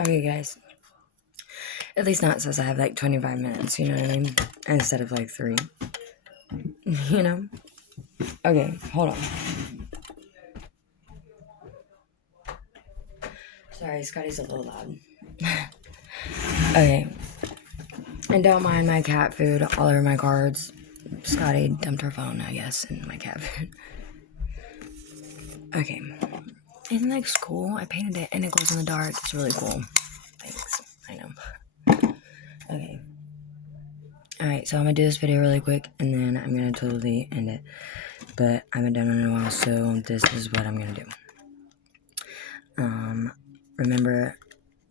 Okay, guys. At least now it says I have like 25 minutes, you know what I mean? Instead of like 3. You know? Okay, hold on. Sorry, Scotty's a little loud. Okay. And don't mind my cat food all over my cards. Scotty dumped her phone, I guess, in my cat food. Okay. Isn't that cool? I painted it and it glows in the dark. It's really cool. Thanks. I know. Okay. Alright, so I'm gonna do this video really quick and then I'm gonna totally end it. But I haven't done it in a while, so this is what I'm gonna do. Remember,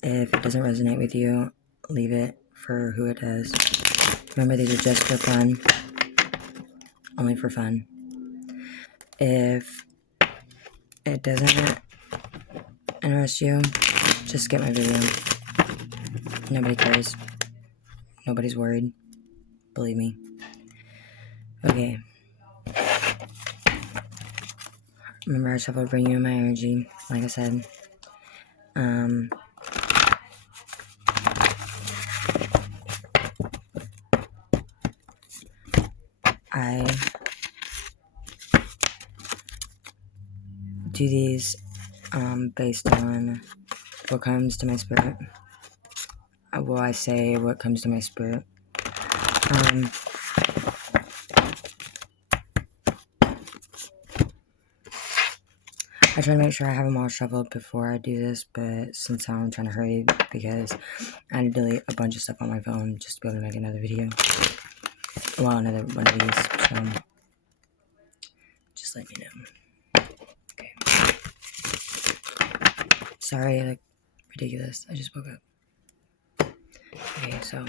if it doesn't resonate with you, leave it for who it does. Remember, these are just for fun. Only for fun. If it doesn't interest you, just skip my video. Nobody cares. Nobody's worried. Believe me. Okay. Remember, I said I would bring you my energy, like I said. I do these based on what comes to my spirit. I say what comes to my spirit. I try to make sure I have them all shuffled before I do this, but since I'm trying to hurry because I had to delete a bunch of stuff on my phone just to be able to make another video. Well, another one of these, so just let me know. Okay. Sorry, like, ridiculous. I just woke up. Okay, so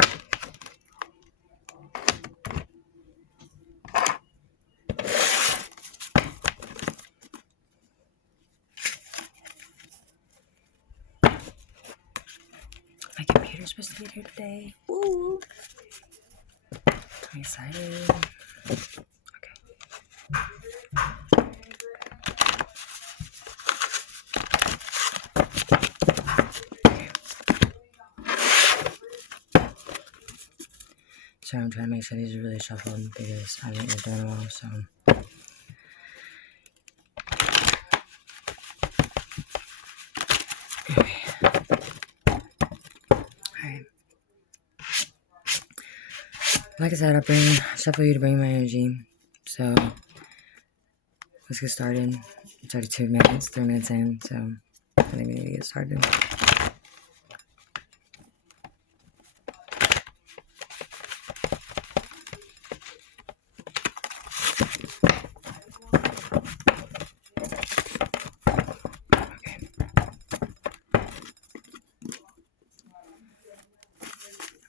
my computer's supposed to be here today. Woo! I'm excited. Okay. So I'm trying to make sure these are really shuffled because I haven't used them in a while, so. Alright. Like I said, I'll shuffle you to bring my energy. So let's get started. It's already 2 minutes, 3 minutes in, so I think we need to get started.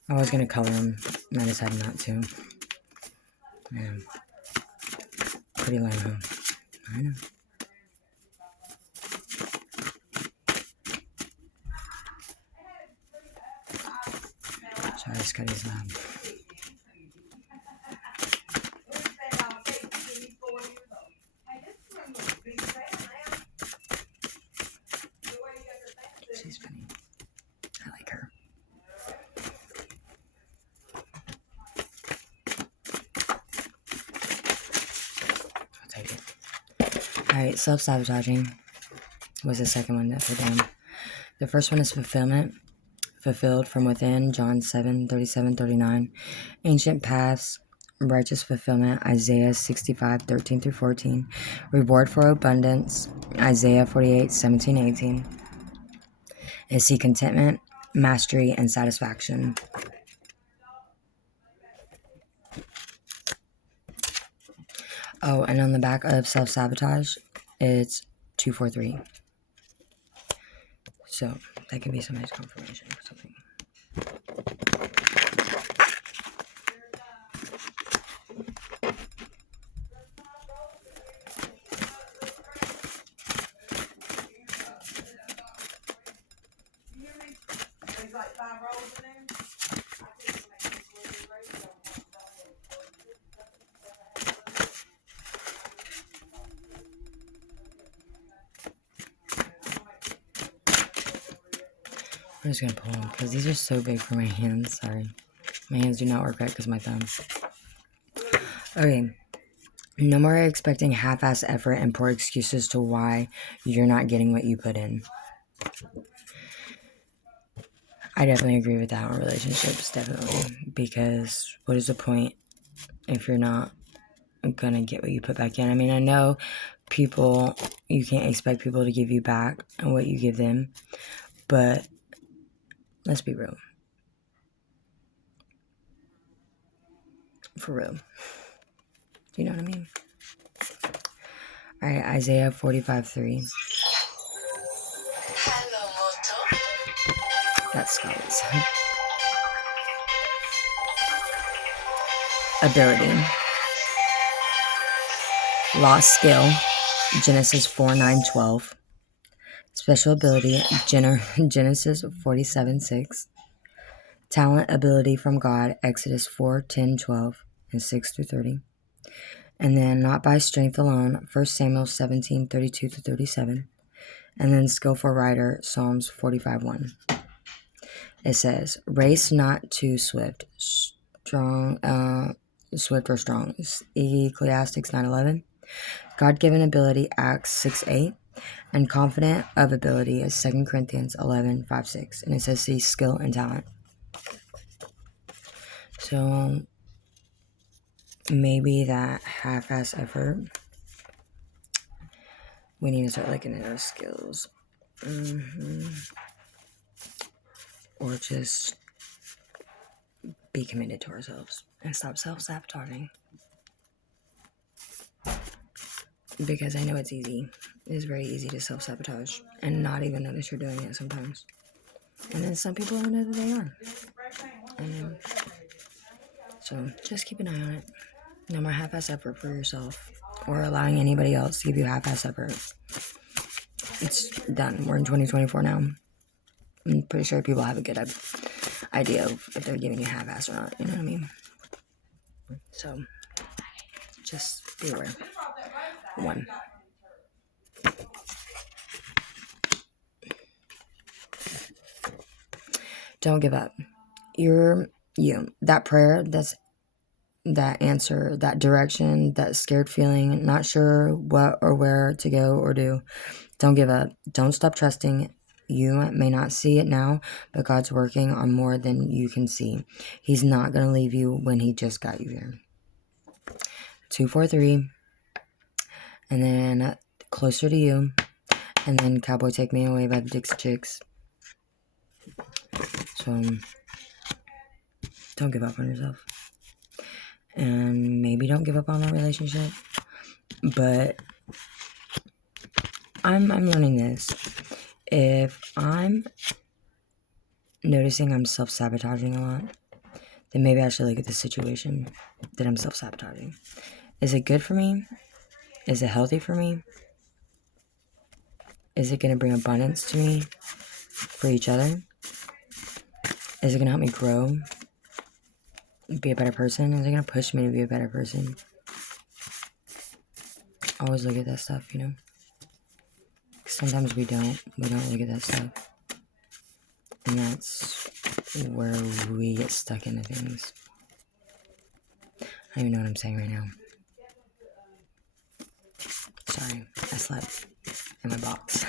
I was gonna color them, and I decided not to. Yeah. Pretty lame, huh? I know. Sorry, Scotty's loud. She's funny. I like her. I'll take it. Alright, self-sabotaging was the second one that I put down. The first one is fulfillment. Fulfilled from within, John 7:37-39. Ancient paths, righteous fulfillment, Isaiah 65:13-14. Reward for abundance, Isaiah 48:17-18. Is he contentment, mastery, and satisfaction? Oh, and on the back of self-sabotage, it's 243. So that can be some nice confirmation or something. I'm just gonna pull them because these are so big for my hands. Sorry. My hands do not work right because my thumb. Okay. No more expecting half-ass effort and poor excuses to why you're not getting what you put in. I definitely agree with that on relationships, definitely. Because what is the point if you're not gonna get what you put back in? I mean, I know people, you can't expect people to give you back what you give them, but let's be real. For real. You know what I mean? Alright, Isaiah 45:3. That's Scully's. Ability. Lost skill. Genesis 4:9-12. Special ability. Genesis 47:6. Talent, ability from God. Exodus 4:10-12 and 6-30. And then not by strength alone. 1 Samuel 17:32-37. And then skillful rider. Psalms 45:1. It says, race not too swift, swift or strong. Ecclesiastes 9:11. God-given ability, Acts 6:8. And confident of ability is 2 Corinthians 11:5-6. And it says, see skill and talent. So maybe that half-ass effort, we need to start looking at our skills. Or just be committed to ourselves and stop self-sabotaging. Because I know it's easy. It's very easy to self-sabotage and not even notice you're doing it sometimes. And then some people don't know that they are. And so just keep an eye on it. No more half-ass effort for yourself or allowing anybody else to give you half-ass effort. It's done. We're in 2024 now. I'm pretty sure people have a good idea of if they're giving you half-ass or not. You know what I mean? So just be aware. 1. Don't give up. You're you. That prayer, that answer, that direction, that scared feeling, not sure what or where to go or do. Don't give up. Don't stop trusting. You may not see it now, but God's working on more than you can see. He's not going to leave you when he just got you here. 243. And then Closer to You. And then Cowboy Take Me Away by the Dixie Chicks. So don't give up on yourself. And maybe don't give up on that relationship. But I'm learning this. If I'm noticing I'm self-sabotaging a lot, then maybe I should look at the situation that I'm self-sabotaging. Is it good for me? Is it healthy for me? Is it going to bring abundance to me for each other? Is it going to help me grow? Be a better person? Is it going to push me to be a better person? Always look at that stuff, you know? Sometimes we don't look at that stuff. And that's where we get stuck into things. I don't even know what I'm saying right now. Sorry, I slept in my box.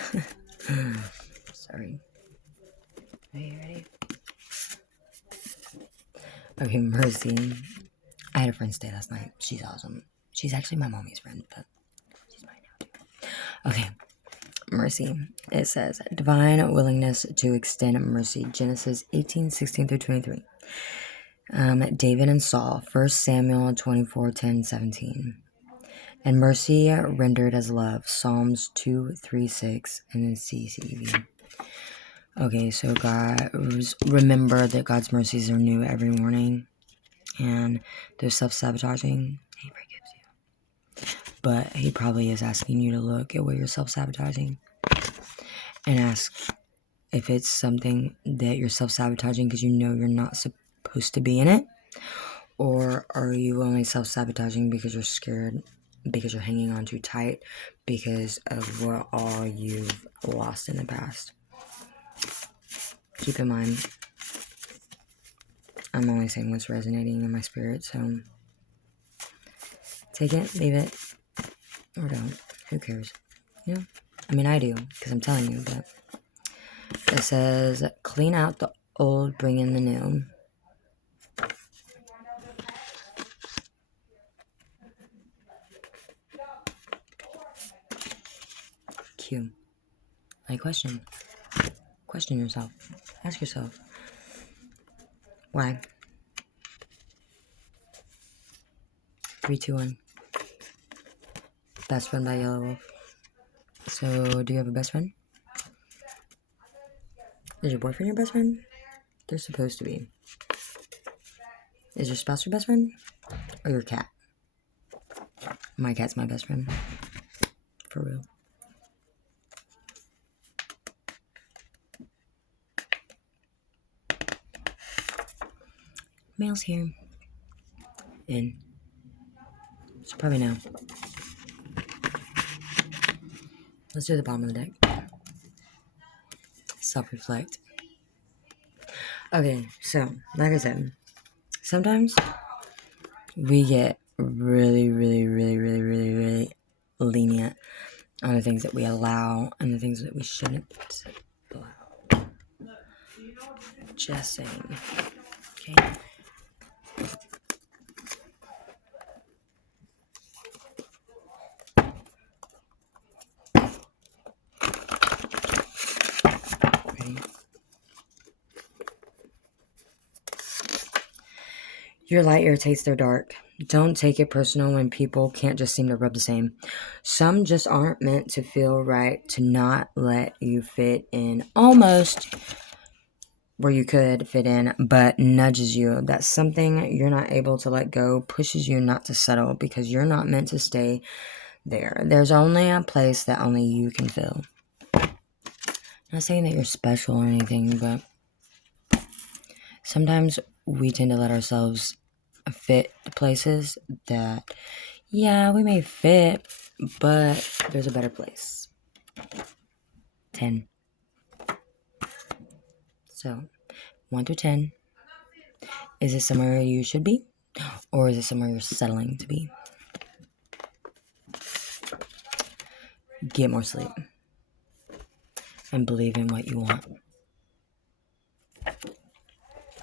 Sorry. Are you ready? Okay, Mercy. I had a friend stay last night. She's awesome. She's actually my mommy's friend, but she's mine now too. Okay, Mercy. It says, divine willingness to extend mercy. Genesis 18:16-23. David and Saul. 1 Samuel 24:10-17. And mercy rendered as love. Psalms 2:3-6. And then CCV. Okay, so God, remember that God's mercies are new every morning. And they're self-sabotaging. He forgives you. But he probably is asking you to look at where you're self-sabotaging. And ask if it's something that you're self-sabotaging because you know you're not supposed to be in it. Or are you only self-sabotaging because you're scared, because you're hanging on too tight, because of what all you've lost in the past? keep in mind, I'm only saying what's resonating in my spirit, so take it, leave it, or don't. Who cares? You know? I mean, I do, because I'm telling you, but it says, clean out the old, bring in the new. Q. Like, question. Question yourself. Ask yourself. Why? 3, 2, 1. Best Friend by Yellow Wolf. So, do you have a best friend? Is your boyfriend your best friend? They're supposed to be. Is your spouse your best friend? Or your cat? My cat's my best friend. For real. Mail's here. In. So probably now. Let's do the bottom of the deck. Self-reflect. Okay, so, like I said, sometimes we get really lenient on the things that we allow and the things that we shouldn't allow. Just saying. Okay? Ready? Your light irritates their dark. Don't take it personal when people can't just seem to rub the same. Some just aren't meant to feel right to not let you fit in almost where you could fit in, but nudges you. That's something you're not able to let go, pushes you not to settle because you're not meant to stay there. There's only a place that only you can fill. Not saying that you're special or anything, but sometimes we tend to let ourselves fit places that, yeah, we may fit, but there's a better place. 10. So, 1 through 10. Is it somewhere you should be? Or is it somewhere you're settling to be? Get more sleep. And believe in what you want.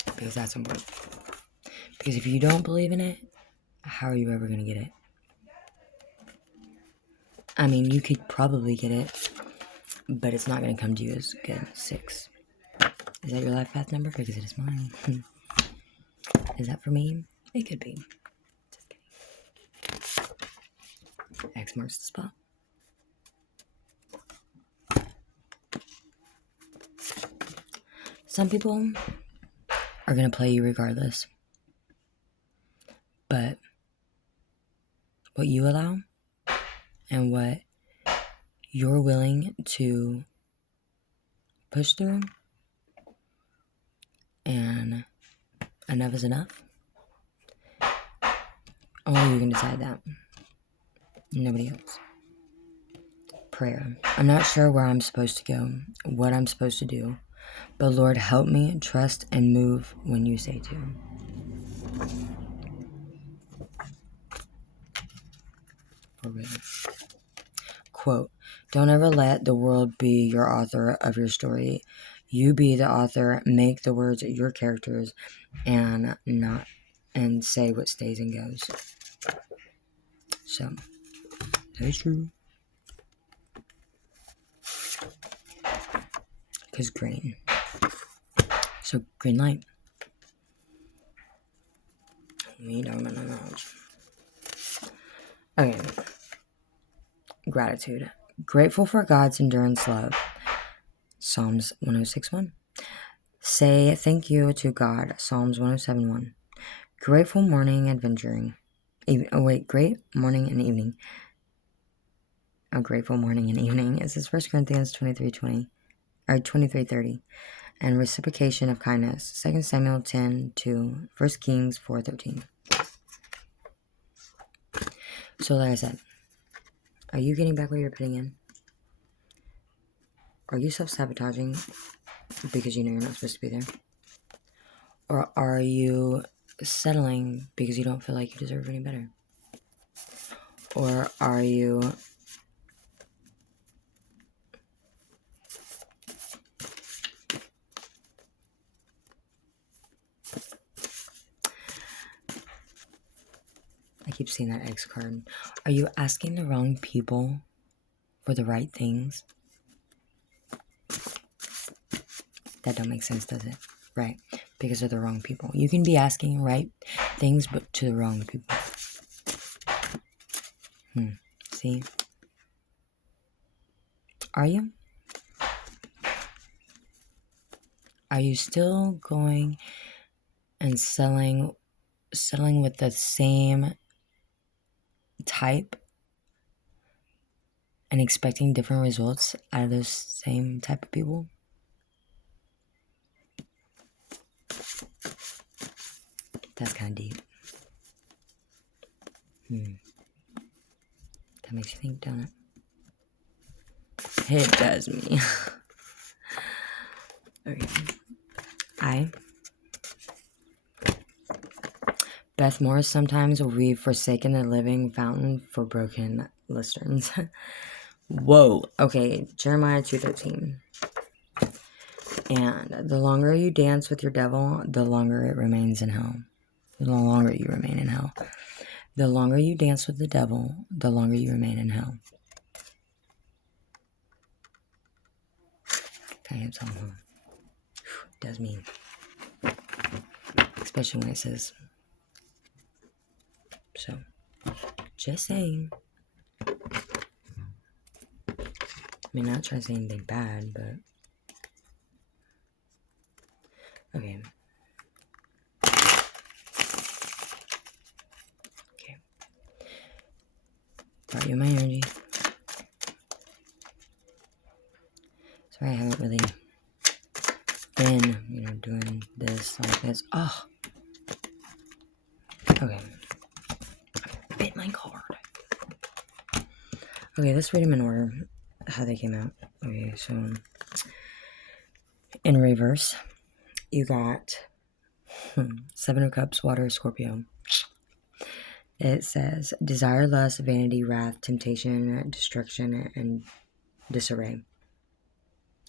Because that's important. Because if you don't believe in it, how are you ever going to get it? I mean, you could probably get it, but it's not going to come to you as good. 6. Is that your life path number? Because it is mine. Is that for me? It could be. Just kidding. X marks the spot. Some people are going to play you regardless. But what you allow and what you're willing to push through, and enough is enough, only you can decide that. Nobody else. Prayer. I'm not sure where I'm supposed to go, what I'm supposed to do, but Lord, help me trust and move when you say to. For real. Quote, don't ever let the world be your author of your story. You be the author, make the words your characters, and say what stays and goes. So, that is true. Because green. So, green light. We don't know. Okay. Gratitude. Grateful for God's endurance love. Psalms 106:1. Say thank you to God. Psalms 107:1. Grateful morning adventuring. Great morning and evening. A grateful morning and evening. It says 1 Corinthians 23:20 or 23:30. And reciprocation of kindness. 2 Samuel 10:2. 1 Kings 4:13. So like I said, are you getting back what you're putting in? Are you self-sabotaging? because you know you're not supposed to be there? Or are you settling because you don't feel like you deserve any better? Or are you I keep seeing that X card. Are you asking the wrong people for the right things? That don't make sense, does it? Right. Because they're the wrong people. You can be asking right things, but to the wrong people. See? Are you? Are you still going and settling with the same type and expecting different results out of those same type of people? That's kind of deep. That makes you think, don't it? It does me. Okay. Beth Morris, sometimes we've forsaken the living fountain for broken cisterns. Whoa. Okay, Jeremiah 2:13. And the longer you dance with your devil, the longer it remains in hell. The longer you remain in hell. The longer you dance with the devil, the longer you remain in hell. Okay, it's all it does mean. Especially when it says so. Just saying. I mean, not trying to say anything bad, but okay. Brought you my energy. Sorry, I haven't really been, doing this like this. Oh. Okay. I bit my card. Okay, let's read them in order. How they came out. Okay, so in reverse, you got Seven of Cups, Water, Scorpio. It says desire, lust, vanity, wrath, temptation, destruction, and disarray.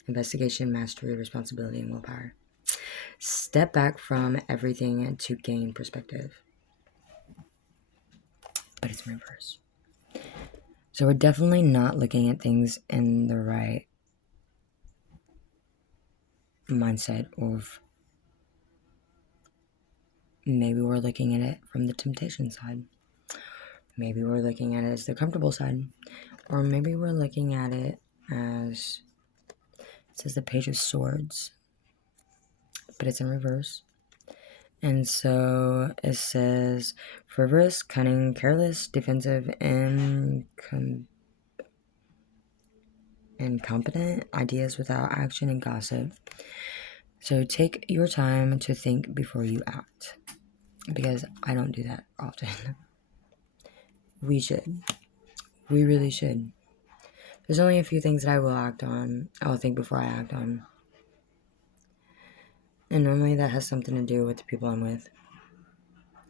Investigation, mastery, responsibility, and willpower. Step back from everything to gain perspective. But it's in reverse. So we're definitely not looking at things in the right mindset of maybe we're looking at it from the temptation side. Maybe we're looking at it as the comfortable side. Or maybe we're looking at it as, it says the Page of Swords, but it's in reverse. And so it says frivolous, cunning, careless, defensive, incompetent, ideas without action, and gossip. So take your time to think before you act. Because I don't do that often. We should. We really should. There's only a few things that I will act on. I will think before I act on. And normally that has something to do with the people I'm with.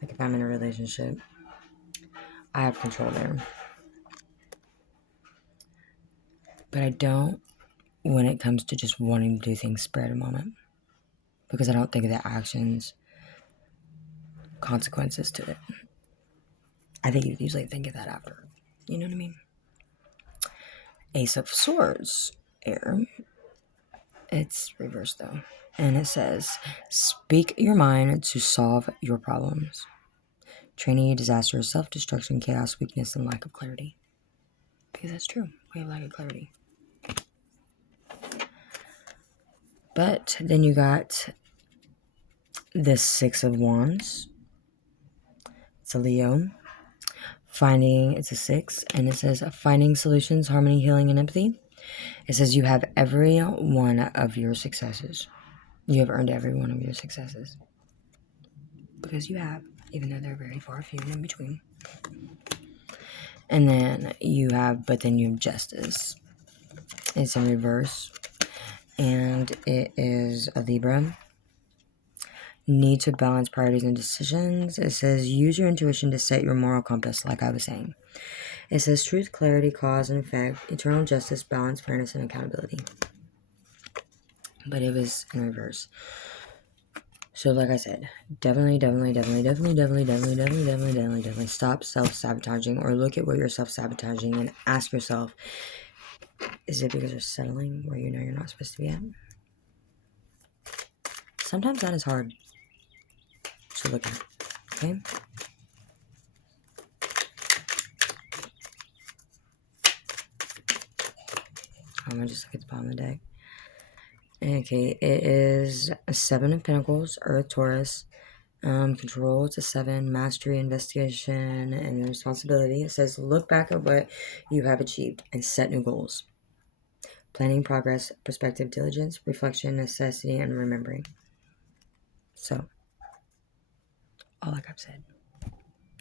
Like if I'm in a relationship, I have control there. But I don't when it comes to just wanting to do things spur of the moment. Because I don't think of the actions, consequences to it. I think you usually think of that after. You know what I mean? Ace of Swords. Air. It's reversed though. And it says, speak your mind to solve your problems. Training, disaster, self-destruction, chaos, weakness, and lack of clarity. Because that's true. We have lack of clarity. But then you got the Six of Wands. It's a Leo. It's a 6. And it says, finding solutions, harmony, healing, and empathy. It says you have every one of your successes. You have earned every one of your successes. Because you have, even though they're very far few in between. And then you have justice. It's in reverse. and it is a Libra. Need to balance priorities and decisions. It says use your intuition to set your moral compass, like I was saying. It says truth, clarity, cause and effect, eternal justice, balance, fairness, and accountability. But it was in reverse. So like I said, definitely stop self-sabotaging, or look at what you're self-sabotaging and ask yourself, is it because you're settling where you know you're not supposed to be at? Sometimes that is hard to look at, okay? I'm gonna just look at the bottom of the deck. Okay, it is a 7 of Pentacles, Earth, Taurus. Control, it's a 7, mastery, investigation, and responsibility. It says look back at what you have achieved and set new goals. Planning, progress, perspective, diligence, reflection, necessity, and remembering. So, all like I've said.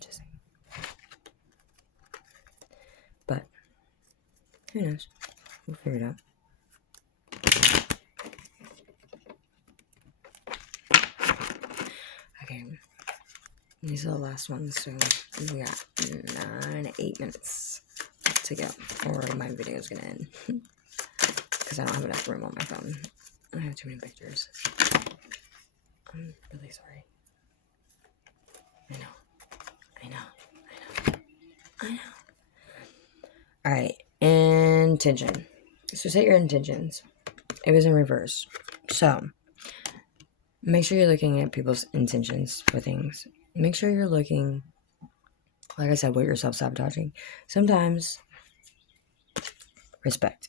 Just saying. But, who knows? We'll figure it out. Okay. These are the last ones, so we got 8 minutes to go, or my video is gonna end. Because I don't have enough room on my phone. I have too many pictures. I'm really sorry. I know. Alright, intention. So set your intentions. It was in reverse. So, make sure you're looking at people's intentions for things. Make sure you're looking, like I said, what you're self-sabotaging. Sometimes, respect.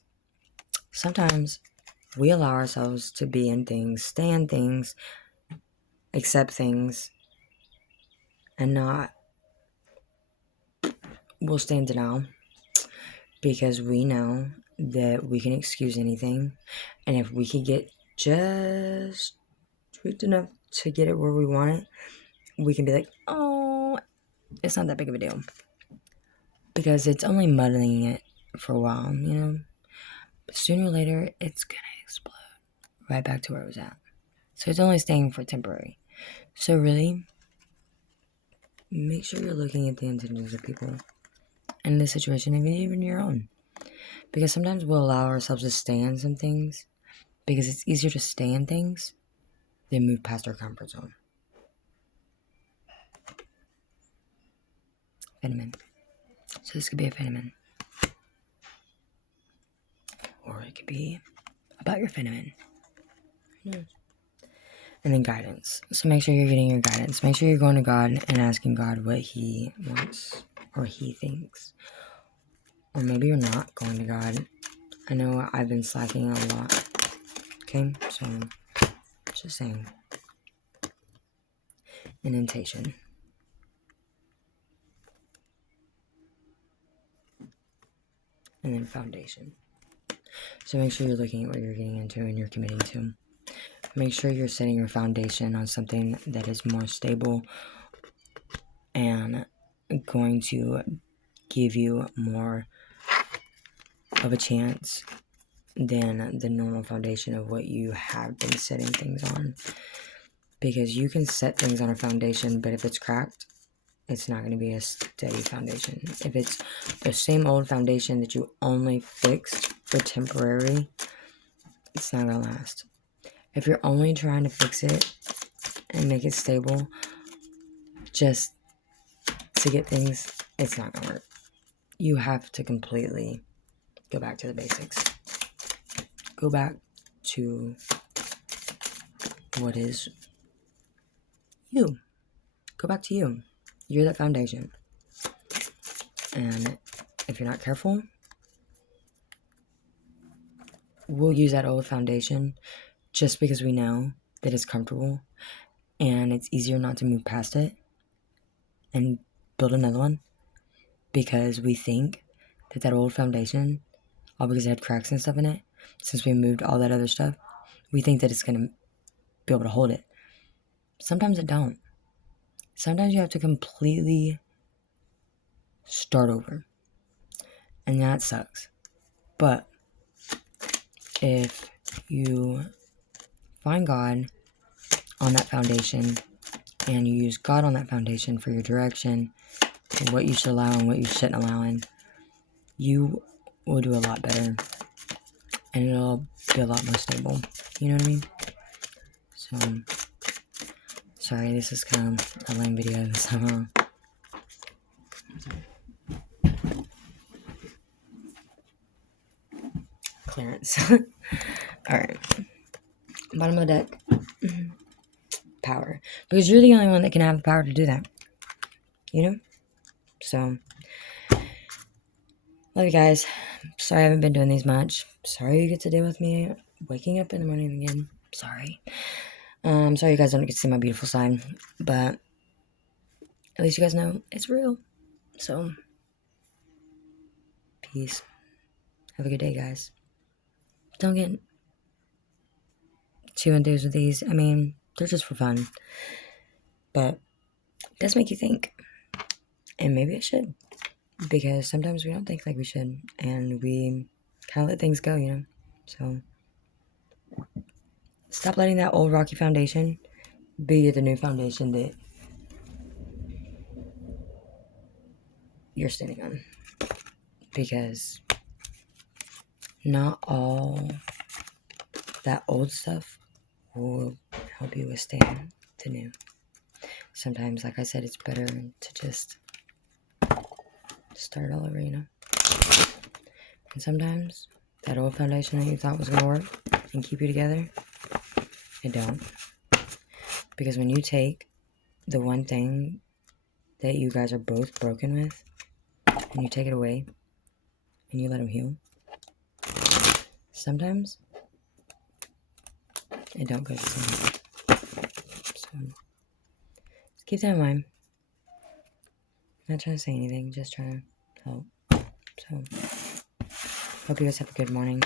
Sometimes, we allow ourselves to be in things, stay in things, accept things, and not, we'll stay in denial. Because we know that we can excuse anything. And if we could get just tweaked enough to get it where we want it, we can be like, oh, it's not that big of a deal. Because it's only muddling it for a while, you know? But sooner or later, it's going to explode right back to where it was at. So it's only staying for temporary. So really, make sure you're looking at the intentions of people in this situation, even your own. Because sometimes we'll allow ourselves to stay in some things because it's easier to stay in things than move past our comfort zone. Fenneman. So this could be a Fenneman. Or it could be about your Fenneman. Who knows? And then guidance. So make sure you're getting your guidance. Make sure you're going to God and asking God what He wants or He thinks. Or maybe you're not going to God. I know I've been slacking a lot. Okay? So, just saying. And intention. And then foundation. So make sure you're looking at what you're getting into and you're committing to. Make sure you're setting your foundation on something that is more stable and going to give you more of a chance than the normal foundation of what you have been setting things on. Because you can set things on a foundation, but if it's cracked, it's not going to be a steady foundation. If it's the same old foundation that you only fixed for temporary, it's not going to last. If you're only trying to fix it and make it stable just to get things, it's not going to work. You have to completely go back to the basics. Go back to what is you. Go back to you. You're that foundation. And if you're not careful, we'll use that old foundation just because we know that it's comfortable and it's easier not to move past it and build another one because we think that that old foundation, all because it had cracks and stuff in it, since we moved all that other stuff, we think that it's going to be able to hold it. Sometimes it don't. Sometimes you have to completely start over. And that sucks. But if you find God on that foundation, and you use God on that foundation for your direction, and what you should allow and what you shouldn't allow in, you will do a lot better, and it'll be a lot more stable. You know what I mean? So, sorry, this is kind of a lame video, so, clearance. Alright. Bottom of the deck. Power. Because you're the only one that can have the power to do that. You know? So, love you guys. Sorry I haven't been doing these much. Sorry you get to deal with me waking up in the morning again. Sorry. Sorry you guys don't get to see my beautiful side. But at least you guys know it's real. So, peace. Have a good day, guys. Don't get too enthused with these. I mean, they're just for fun. But it does make you think. And maybe it should. Because sometimes we don't think like we should. And we kind of let things go, you know? So, stop letting that old rocky foundation be the new foundation that you're standing on. Because not all that old stuff will help you withstand the new. Sometimes, like I said, it's better to just start all over, you know? And sometimes that old foundation that you thought was going to work and keep you together, it don't. Because when you take the one thing that you guys are both broken with and you take it away and you let them heal, sometimes it don't go the same. So just keep that in mind. I'm not trying to say anything, just trying to help. So hope you guys have a good morning.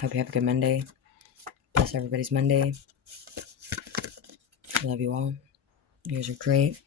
Hope you have a good Monday. Bless everybody's Monday. I love you all. You guys are great.